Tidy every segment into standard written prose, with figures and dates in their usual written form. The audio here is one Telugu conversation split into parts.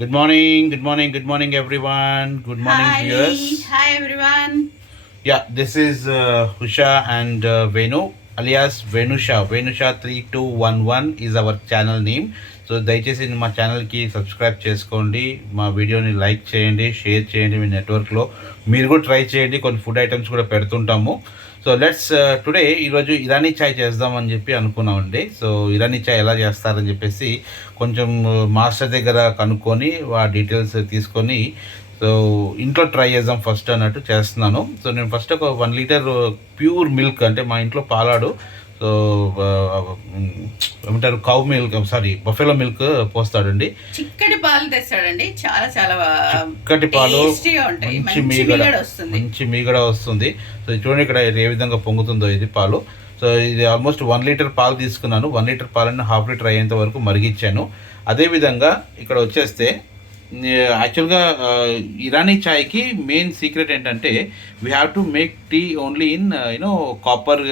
Good morning, good morning, good morning, everyone. Good morning, Hi, viewers. hi everyone. Yeah, this is Husha and Venu, alias Venusha. Venusha 3211 is our channel name. So దయచేసి మా ఛానల్కి సబ్స్క్రైబ్ చేసుకోండి, మా వీడియోని లైక్ చేయండి, షేర్ చేయండి మీ నెట్వర్క్లో. మీరు కూడా ట్రై చేయండి, కొన్ని ఫుడ్ ఐటమ్స్ కూడా పెడుతుంటాము. సో లెట్స్ టుడే ఈరోజు ఇరానీ చాయ్ చేద్దామని చెప్పి అనుకున్నామండి. సో ఇరానీ చాయ్ ఎలా చేస్తారని చెప్పేసి కొంచెం మాస్టర్ దగ్గర కనుక్కొని ఆ డీటెయిల్స్ తీసుకొని సో ఇంట్లో ట్రై చేద్దాం ఫస్ట్ అన్నట్టు చేస్తున్నాను. సో నేను ఫస్ట్ ఒక 1 లీటర్ ప్యూర్ మిల్క్, అంటే మా ఇంట్లో పాలాడు, సో ఏమంటారు cow milk, sorry buffalo milk పోస్తాడండి. చిక్కటి పాలు తెస్తాడండి, చాలా చాలా చిక్కటి పాలు, మంచి మీగడ వస్తుంది. సో చూడండి ఇక్కడ ఏ విధంగా పొంగుతుందో ఇది పాలు. సో ఇది ఆల్మోస్ట్ 1 లీటర్ పాలు తీసుకున్నాను. 1 లీటర్ పాలని హాఫ్ లీటర్ అయ్యేంత వరకు మరిగించాను. అదేవిధంగా ఇక్కడ వచ్చేస్తే యాక్చువల్గా ఇరానీ చాయ్కి మెయిన్ సీక్రెట్ ఏంటంటే we have to make tea only in you know copper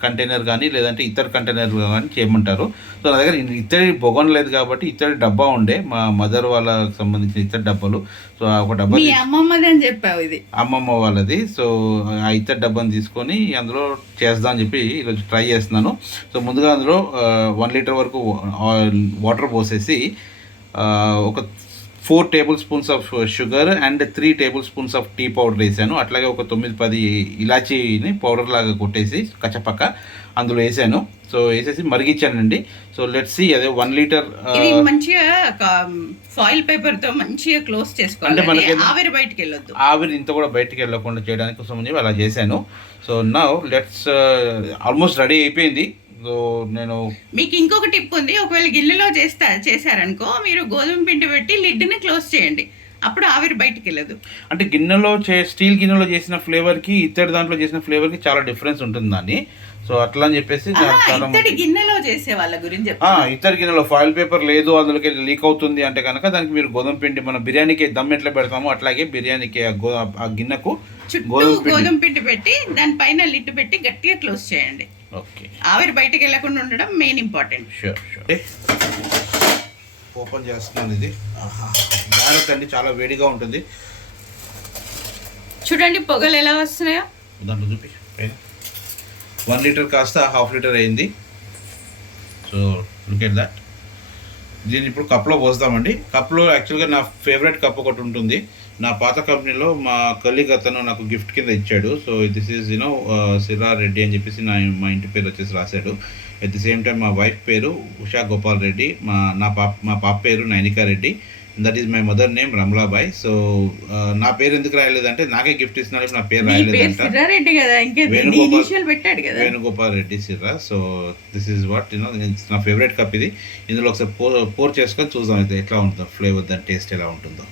container కానీ లేదంటే ఇతర కంటైనర్ కానీ చేయమంటారు. సో నా దగ్గర ఇత్తడి బొగన్ లేదు కాబట్టి ఇత్తడి డబ్బా ఉండే, మా మదర్ వాళ్ళకి సంబంధించిన ఇత్తడి డబ్బాలు. సో ఒక డబ్బా అమ్మమ్మది అని చెప్పావు, ఇది అమ్మమ్మ వాళ్ళది. సో ఆ ఇత్తడి డబ్బాని తీసుకొని అందులో చేద్దాం అని చెప్పి ఈరోజు ట్రై చేస్తున్నాను. సో ముందుగా అందులో 1 లీటర్ వరకు వాటర్ పోసేసి ఒక 4 tablespoons of sugar and 3 tablespoons of tea powder వేసాను. అట్లాగే ఒక 9-10 ఇలాచీని పౌడర్ లాగా కొట్టేసి కచ్చపక్క అందులో వేసాను. సో వేసేసి మరిగించానండి. సో లెట్స్ సీ, అదే 1 లీటర్ మంచిగా ఫాయిల్ పేపర్ తో మంచిగా క్లోజ్ చేసుకోవాలి, అంటే మనకి ఆవిరి బయటికి వెళ్ళొద్దు, ఆవిరి ఇంత కూడా బయటికి వెళ్ళకుండా చేయడానికి కోసం అలా చేశాను. So now let's almost ready అయిపోయింది. సో నేను మీకు ఇంకొక టిప్ ఉంది, ఒకవేళ గిన్నెలో చేశారనుకో మీరు గోధుమ పిండి పెట్టి లిడ్ని క్లోజ్ చేయండి, అప్పుడు ఆవిరి బయటికి వెళ్ళదు. అంటే గిన్నెలో స్టీల్ గిన్నెలో చేసిన ఫ్లేవర్కి ఇత్తడి దాంట్లో చేసిన ఫ్లేవర్కి చాలా డిఫరెన్స్ ఉంటుంది దాన్ని. సో అట్లా అని చెప్పేసి ఇత్తడి గిన్నెలో చేసే వాళ్ళ గురించి ఇత్తడి గిన్నెలో ఫాయిల్ పేపర్ లేదు, అందులోకి లీక్ అవుతుంది అంటే కనుక దానికి మీరు గోధుమ పిండి, మన బిర్యానీకి దమ్ ఎట్లా పెడతామో అట్లాగే బిర్యానీకి ఆ గిన్నెకు గోధుమ పిండి పెట్టి దానిపైన లిడ్ పెట్టి గట్టిగా క్లోజ్ చేయండి. ఓకే, ఆవిరి బయటకు వెళ్ళకుండా ఉండడం మెయిన్ ఇంపార్టెంట్. షూర్ ఓపెన్ చేస్తున్నాను. ఇది జాగ్రత్త అండి, చాలా వేడిగా ఉంటుంది. చూడండి పొగలు ఎలా వస్తున్నాయో దాంట్లో చూపి. 1 లీటర్ కాస్త హాఫ్ లీటర్ అయింది. So look at that. దీన్ని ఇప్పుడు కప్లో పోస్తామండి. కప్లో యాక్చువల్గా నా ఫేవరెట్ కప్ ఒకటి ఉంటుంది, నా పాత కంపెనీలో మా కలీగ్ అతను నాకు గిఫ్ట్ కింద ఇచ్చాడు. సో దిస్ ఈజ్ యూనో సిరా రెడ్డి అని చెప్పేసి మా ఇంటి పేరు వచ్చేసి రాశాడు. అట్ ది సేమ్ టైం మా వైఫ్ పేరు ఉషా గోపాల్ రెడ్డి, మా పాప పేరు Nainika Reddy, that is my mother name Ramalabai. So నా పేరు ఎందుకు రాయలేదంటే నాకే గిఫ్ట్ ఇస్తున్నాడు, నా పేరు రాయలేదంట, Venugopal Reddy Sirra. So this is what you know, నా ఫేవరెట్ కప్ ఇది. ఇందులో ఒకసారి పోర్ చేసుకొని చూద్దాం అయితే ఎట్లా ఉంటుందో, ఫ్లేవర్ దాని టేస్ట్ ఎలా ఉంటుందో.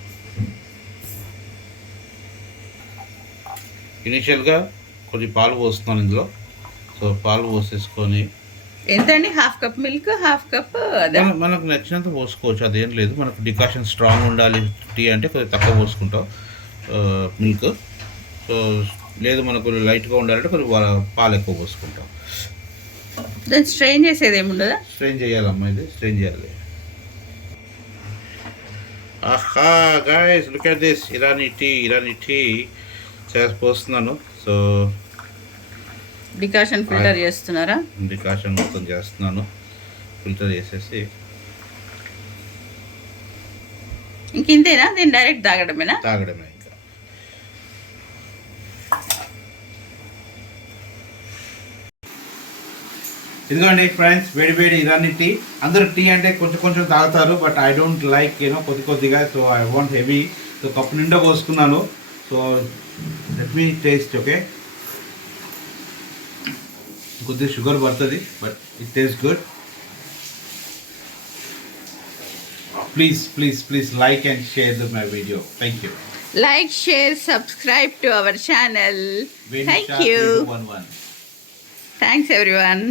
ఇనిషియల్గా కొంచెం పాలు పోస్తున్నాను ఇందులో. సో పాలు పోసేసుకొని ఎంత అండి, half cup milk, half cup మనకు నచ్చినంత పోసుకోవచ్చు, అదేం లేదు. మనకు డికాషన్ స్ట్రాంగ్ ఉండాలి టీ అంటే కొంచెం తక్కువ పోసుకుంటాం మిల్క్. సో లేదు మనకు లైట్గా ఉండాలంటే కొంచెం పాలు ఎక్కువ పోసుకుంటాం. దాన్ని స్ట్రెయిన్ చేసేది ఏముండదా? స్ట్రెయిన్ చేయాలమ్మా, ఇది స్ట్రెయిన్ చేయాలి. ఆహా guys look at this, Irani tea పోస్తున్నాను. సో డికాషన్ ఫిల్టర్ చేస్తున్నారా? డికాషన్ మొత్తం చేస్తున్నాను, ఫిల్టర్ చేసేసి. ఇంకేనా, దీన్ని డైరెక్ట్ తాగడమే ఇంకా. ఇదిగోండి ఫ్రెండ్స్, వేడి ఇరానీ టీ. అందరూ టీ అంటే కొంచెం తాగుతారు, but I don't like you know కొద్దిగా. So I want heavy. So cup నిండా పోసుకున్నాను. So let me taste. Okay, కొద్దిగా షుగర్ పడుతుంది, but it taste good. Please like and share my video. Thank you. Like, share, subscribe to our channel. Thank you. Thanks everyone.